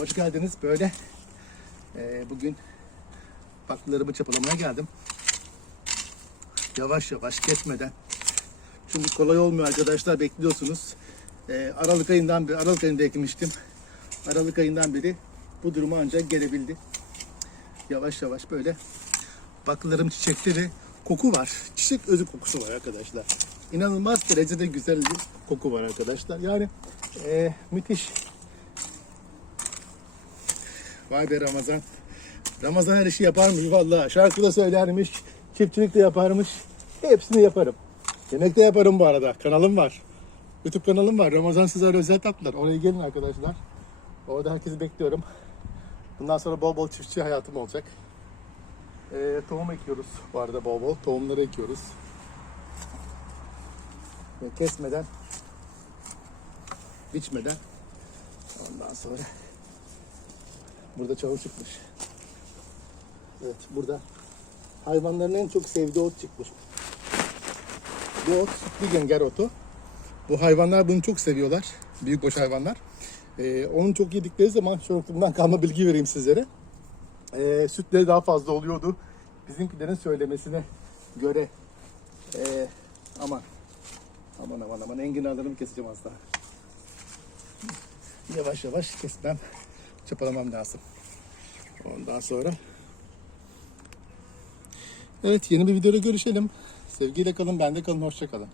Hoş geldiniz. Böyle e, bugün baklalarımı çapalamaya geldim. Yavaş yavaş kesmeden. Çünkü kolay olmuyor arkadaşlar bekliyorsunuz. E, Aralık ayından beri, Aralık ayında ekmiştim. Aralık ayından beri bu duruma ancak gelebildi. Yavaş yavaş böyle baklalarım çiçekte ve koku var. Çiçek özü kokusu var arkadaşlar. İnanılmaz derecede güzel bir koku var arkadaşlar. Yani e, müthiş. Vay be Ramazan. Ramazan her işi yaparmış vallahi. Şarkı da söylermiş, çiftçilik de yaparmış. Hepsini yaparım. Yemek de yaparım bu arada. Kanalım var. YouTube kanalım var. Ramazan Sizler Özel Tatlılar. Oraya gelin arkadaşlar. Orada herkesi bekliyorum. Bundan sonra bol bol çiftçi hayatım olacak. Ee, tohum ekiyoruz bu arada bol bol. Tohumları ekiyoruz. Ve kesmeden, biçmeden ondan sonra burada çavur çıkmış. Evet burada hayvanların en çok sevdiği ot çıkmış. Bu ot sütlü genger otu. Bu hayvanlar bunu çok seviyorlar. Büyükbaş hayvanlar. Ee, onu çok yedikleri zaman çocukluğumdan kalma bilgi vereyim sizlere. Ee, sütleri daha fazla oluyordu. Bizimkilerin söylemesine göre. Ee, aman. Aman aman aman enginarlarımı keseceğim az daha. Yavaş yavaş kesmem, çapalamam lazım. Ondan sonra Evet yeni bir videoda görüşelim. Sevgiyle kalın, bende kalın, hoşça kalın.